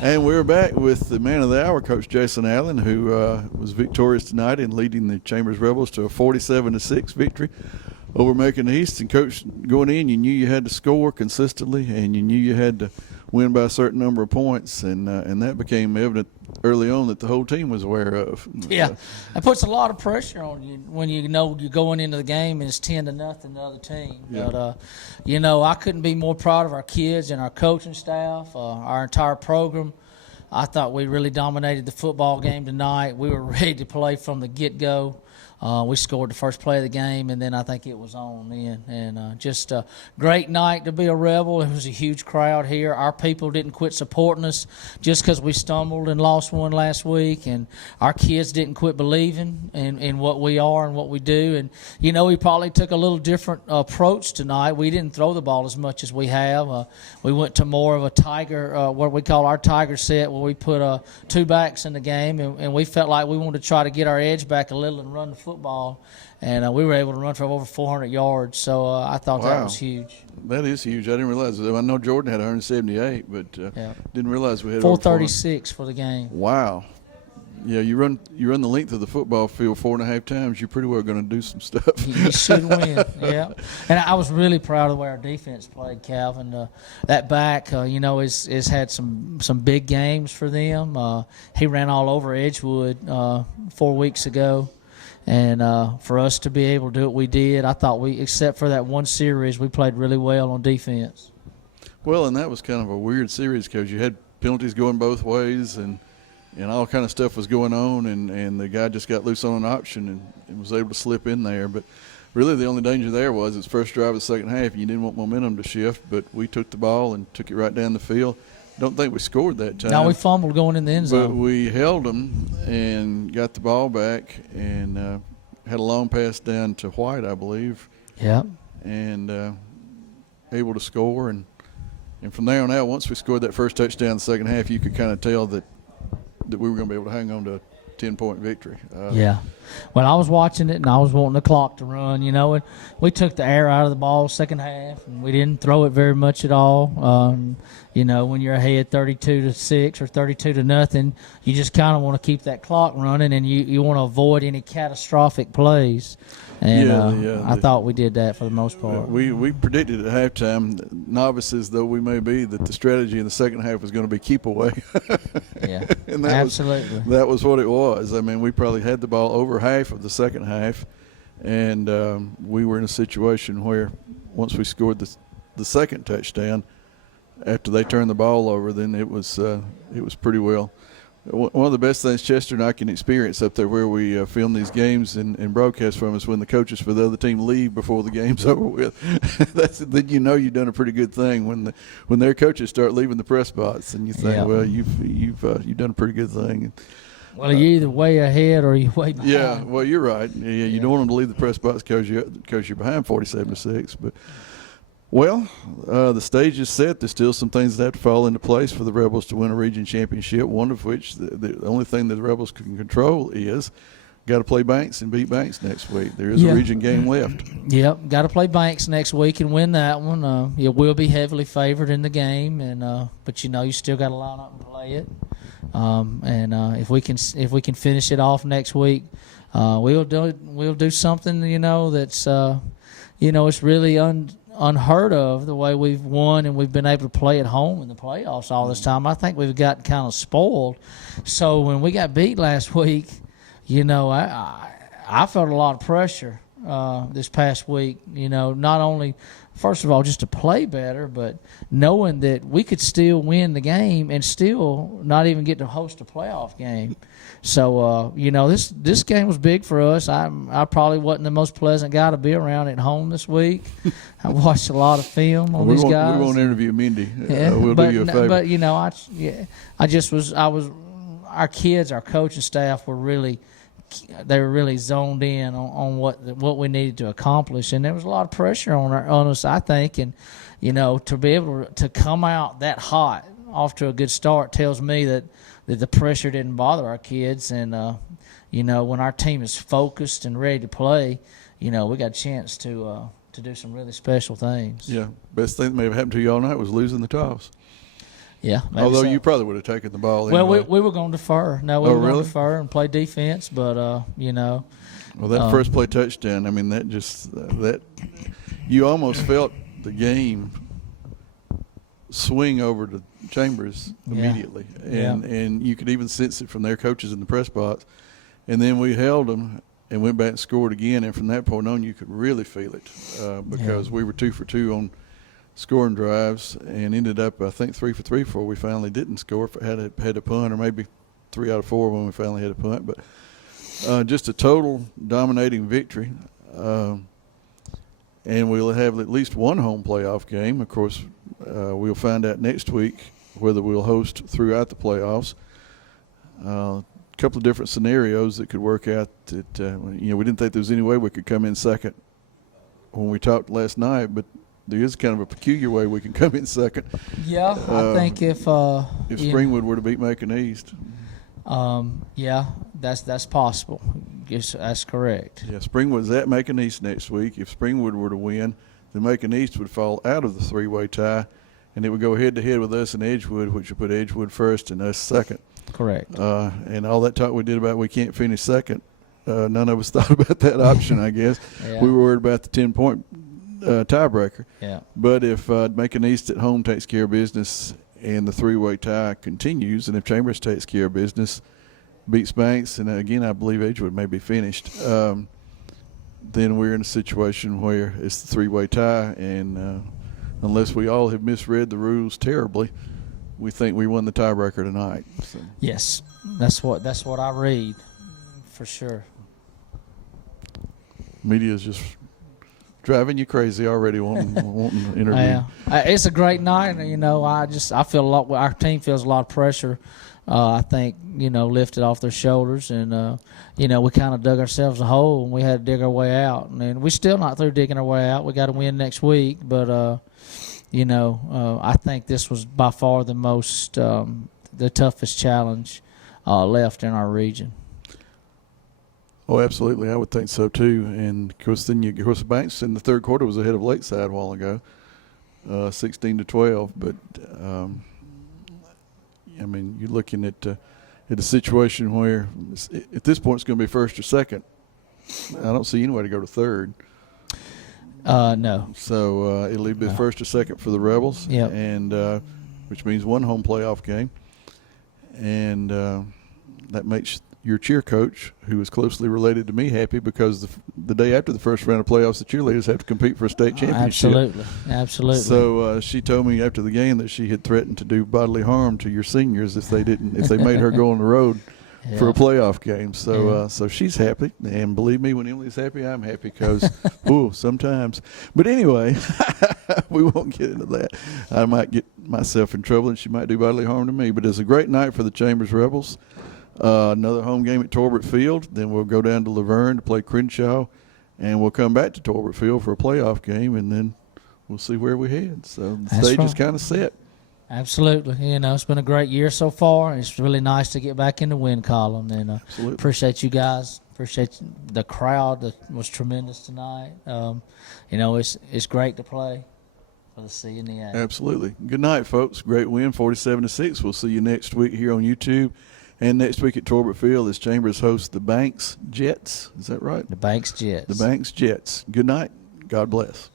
And we're back with the man of the hour, Coach Jason Allen, who was victorious tonight in leading the Chambers Rebels to a 47-6 victory over Macon East. And, Coach, going in, you knew you had to score consistently, and you knew you had to win by a certain number of points, and that became evident early on that the whole team was aware of. Yeah, it puts a lot of pressure on you when you know you're going into the game and it's 10-0 the other team. Yeah. But I couldn't be more proud of our kids and our coaching staff, our entire program. I thought we really dominated the football game tonight. We were ready to play from the get-go. We scored the first play of the game, and then I think it was on then. And just a great night to be a Rebel. It was a huge crowd here. Our people didn't quit supporting us just because we stumbled and lost one last week. And our kids didn't quit believing in what we are and what we do. And, we probably took a little different approach tonight. We didn't throw the ball as much as we have. We went to more of a tiger, what we call our tiger set, where we put two backs in the game. And we felt like we wanted to try to get our edge back a little and run the football, and we were able to run for over 400 yards. So I thought that was huge. That is huge. I didn't realize. I know Jordan had 178, but didn't realize we had 436 for the game. Wow. Yeah, you run the length of the football field 4.5 times. You're pretty well going to do some stuff. You should win. Yeah, and I was really proud of the way our defense played, Calvin. That back, has had some big games for them. He ran all over Edgewood 4 weeks ago. And for us to be able to do what we did, I thought except for that one series, we played really well on defense. Well, and that was kind of a weird series because you had penalties going both ways and all kind of stuff was going on, and the guy just got loose on an option and was able to slip in there. But really the only danger there was his first drive of the second half, and you didn't want momentum to shift, but we took the ball and took it right down the field. Don't think we scored that time. No, we fumbled going in the end zone. But we held them and got the ball back and had a long pass down to White, I believe. Yeah. And able to score. And from there on out, once we scored that first touchdown in the second half, you could kind of tell that we were going to be able to hang on to a 10-point victory. Yeah. Well, I was watching it, and I was wanting the clock to run, and we took the air out of the ball second half, and we didn't throw it very much at all. When you're ahead 32-6 or 32-0, you just kind of want to keep that clock running, and you want to avoid any catastrophic plays. And I thought we did that for the most part. We predicted at halftime, novices though we may be, that the strategy in the second half was going to be keep away. Yeah, and absolutely. That was what it was. I mean, we probably had the ball over half of the second half, and we were in a situation where once we scored the second touchdown, after they turned the ball over, then it was pretty well. One of the best things Chester and I can experience up there where we film these games and broadcast from is when the coaches for the other team leave before the game's over with. Then you've done a pretty good thing when their coaches start leaving the press box, and you think, well, you've done a pretty good thing. Well, you're either way ahead or you're way behind. Yeah, well, you're right. Yeah, you don't want them to leave the press box because you're behind 47-6, but. Well, the stage is set. There's still some things that have to fall into place for the Rebels to win a region championship, one of which the only thing that the Rebels can control is got to play Banks and beat Banks next week. There is a region game left. Yep, got to play Banks next week and win that one. You will be heavily favored in the game, but you still got to line up and play it. If we can finish it off next week, we'll do something that's it's really unheard of the way we've won and we've been able to play at home in the playoffs all this time. I think we've gotten kind of spoiled. So when we got beat last week, I felt a lot of pressure this past week. Not only, first of all, just to play better, but knowing that we could still win the game and still not even get to host a playoff game. So, this game was big for us. I probably wasn't the most pleasant guy to be around at home this week. I watched a lot of film on these guys. We won't interview Mindy. Yeah, we'll do you a favor. But, our kids, our coaching staff were really zoned in on what we needed to accomplish. And there was a lot of pressure on us, I think. And, to be able to come out that hot off to a good start tells me that the pressure didn't bother our kids. And, when our team is focused and ready to play, we got a chance to do some really special things. Yeah, best thing that may have happened to you all night was losing the toss. Yeah. Maybe Although so. you probably would have taken the ball Well, anyway. we were going to defer. No, we Oh, were going really? to defer and play defense, but Well, that first play touchdown, I mean, that just that you almost felt the game swing over to Chambers immediately, and you could even sense it from their coaches in the press box. And then we held them and went back and scored again, and from that point on, you could really feel it because we were 2 for 2 on scoring drives and ended up, I think, 3 for 3 before we finally didn't score. If it had a punt, or maybe 3 out of 4 when we finally had a punt, but. Just a total dominating victory. And we'll have at least one home playoff game. Of course, we'll find out next week whether we'll host throughout the playoffs. A couple of different scenarios that could work out that, we didn't think there was any way we could come in second when we talked last night, but there is kind of a peculiar way we can come in second. Yeah, I think if Springwood were to beat Macon East. Yeah, that's possible. Yes, that's correct. Yeah, Springwood's at Macon East next week. If Springwood were to win, then Macon East would fall out of the three-way tie, and it would go head-to-head with us and Edgewood, which would put Edgewood first and us second. Correct. And all that talk we did about we can't finish second, none of us thought about that option, I guess. Yeah. We were worried about the 10-point tiebreaker. Yeah. But if Macon East at home takes care of business and the three-way tie continues, and if Chambers takes care of business, beats Banks, and again, I believe Edgewood may be finished, then we're in a situation where it's the three-way tie, and unless we all have misread the rules terribly, we think we won the tiebreaker tonight. So. Yes, that's what I read, for sure. Media's just driving you crazy already wanting to interview. Yeah, it's a great night. I feel a lot. Our team feels a lot of pressure. I think lifted off their shoulders, and we kind of dug ourselves a hole, and we had to dig our way out. And we're still not through digging our way out. We got to win next week, but I think this was by far the most the toughest challenge left in our region. Oh, absolutely. I would think so, too. And, of course, Banks in the third quarter was ahead of Lakeside a while ago, 16-12. But, you're looking at a situation where at this point it's going to be first or second. I don't see any way to go to third. No. So it'll either be first or second for the Rebels, and which means one home playoff game. And that makes your cheer coach, who is closely related to me, happy because the day after the first round of playoffs, the cheerleaders have to compete for a state championship. Absolutely. So she told me after the game that she had threatened to do bodily harm to your seniors if they made her go on the road for a playoff game. So so she's happy, and believe me, when Emily's happy, I'm happy because sometimes. But anyway, we won't get into that. I might get myself in trouble, and she might do bodily harm to me. But it's a great night for the Chambers Rebels. Another home game at Torbert Field. Then we'll go down to Laverne to play Crenshaw, and we'll come back to Torbert Field for a playoff game, and then we'll see where we head. So the stage is kind of set. Absolutely. It's been a great year so far. It's really nice to get back in the win column, and appreciate you guys. Appreciate the crowd that was tremendous tonight. It's great to play for the C and the A. Absolutely. Good night, folks. Great win, 47-6. We'll see you next week here on YouTube. And next week at Torbert Field as Chambers hosts the Banks Jets. Is that right? The Banks Jets. The Banks Jets. Good night. God bless.